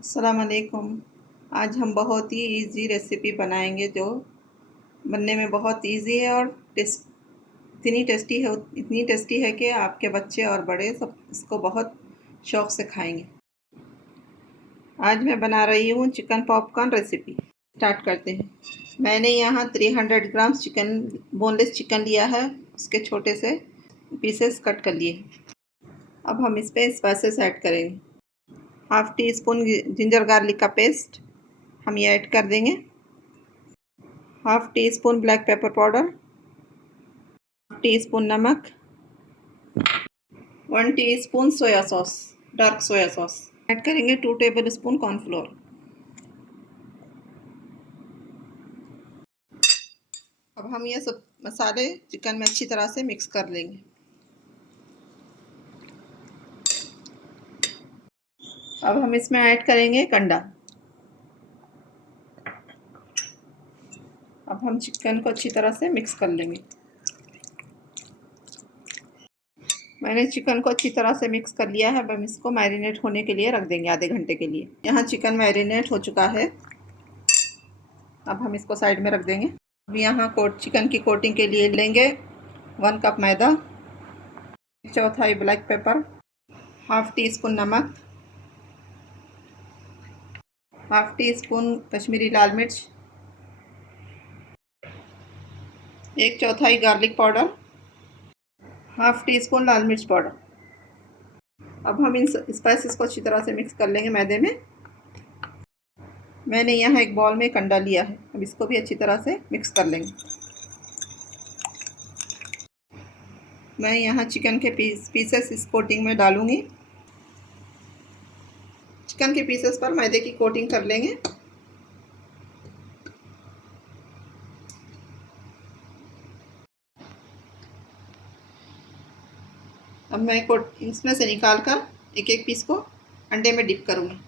अस्सलाम वालेकुम। आज हम बहुत ही इजी रेसिपी बनाएंगे जो बनने में बहुत इजी है और इतनी टेस्टी है कि आपके बच्चे और बड़े सब इसको बहुत शौक़ से खाएंगे। आज मैं बना रही हूँ चिकन पॉपकॉर्न रेसिपी। स्टार्ट करते हैं। मैंने यहाँ 300 ग्राम बोनलेस चिकन लिया है। उसके छोटे से पीसेस कट कर लिए। अब हम इस पर स्पाइसेस ऐड करेंगे। Half tea spoon ginger garlic का पेस्ट हम ये ऐड कर देंगे। Half tea spoon black pepper powder, half teaspoon नमक, 1 teaspoon soya sauce, dark soya sauce add करेंगे। 2 टेबल स्पून कॉर्नफ्लोर। अब हम ये सब मसाले चिकन में अच्छी तरह से मिक्स कर लेंगे। अब हम इसमें ऐड करेंगे कंडा। अब हम चिकन को अच्छी तरह से मिक्स कर लेंगे। मैंने चिकन को अच्छी तरह से मिक्स कर लिया है। अब हम इसको मैरिनेट होने के लिए रख देंगे आधे घंटे के लिए। यहाँ चिकन मैरिनेट हो चुका है। अब हम इसको साइड में रख देंगे। अब यहाँ चिकन की कोटिंग के लिए लेंगे 1 कप मैदा, 1/4 black pepper, half teaspoon नमक, हाफ़ टी स्पून कश्मीरी लाल मिर्च, 1/4 garlic powder, half teaspoon लाल मिर्च पाउडर। अब हम इन स्पाइसेस को अच्छी तरह से मिक्स कर लेंगे मैदे में। मैंने यहाँ एक बॉल में कंडा लिया है। अब इसको भी अच्छी तरह से मिक्स कर लेंगे। मैं यहाँ चिकन के पीसेस इस कोटिंग में डालूँगी। चिकन के पीसेस पर मैदे की कोटिंग कर लेंगे। अब मैं इसमें से निकाल कर एक एक पीस को अंडे में डिप करूँगी।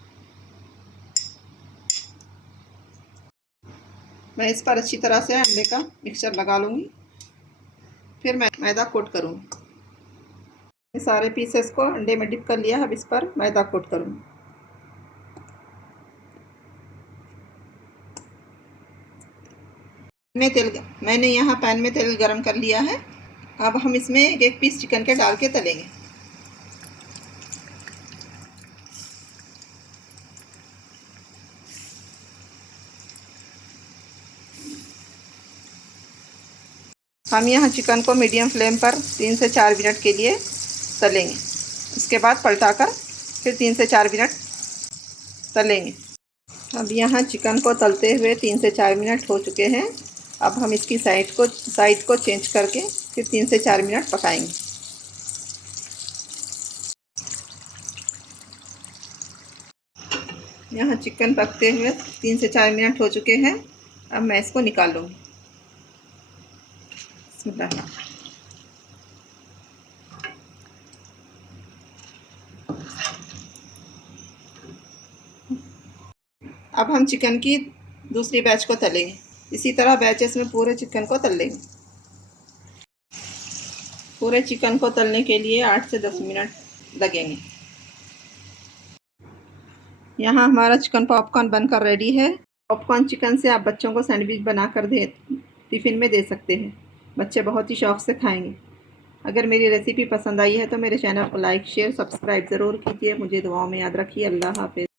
मैं इस पर अच्छी तरह से अंडे का मिक्सचर लगा लूँगी। फिर मैं मैदा कोट करूँगी। सारे पीसेस को अंडे में डिप कर लिया। अब इस पर मैदा कोट करूँगी। मैंने यहाँ पैन में तेल गरम कर लिया है। अब हम इसमें एक एक पीस चिकन के डाल के तलेंगे। हम यहाँ चिकन को मीडियम फ्लेम पर 3 से 4 मिनट के लिए तलेंगे। उसके बाद पलटाकर फिर 3 से 4 मिनट तलेंगे। अब यहाँ चिकन को तलते हुए 3 से 4 मिनट हो चुके हैं। अब हम इसकी साइड को चेंज करके फिर 3 से 4 मिनट पकाएंगे। यहाँ चिकन पकते हुए 3 से 4 मिनट हो चुके हैं। अब मैं इसको निकाल लूँगी। अब हम चिकन की दूसरी बैच को तलेंगे। इसी तरह बैचेस में पूरे चिकन को तल लेंगे। पूरे चिकन को तलने के लिए 8 से 10 मिनट लगेंगे। यहाँ हमारा चिकन पॉपकॉर्न बनकर रेडी है। पॉपकॉर्न चिकन से आप बच्चों को सैंडविच बनाकर टिफ़िन में दे सकते हैं। बच्चे बहुत ही शौक़ से खाएंगे। अगर मेरी रेसिपी पसंद आई है तो मेरे चैनल को लाइक शेयर सब्सक्राइब ज़रूर कीजिए। मुझे दुआओं में याद रखिए। अल्लाह हाफ़िज़।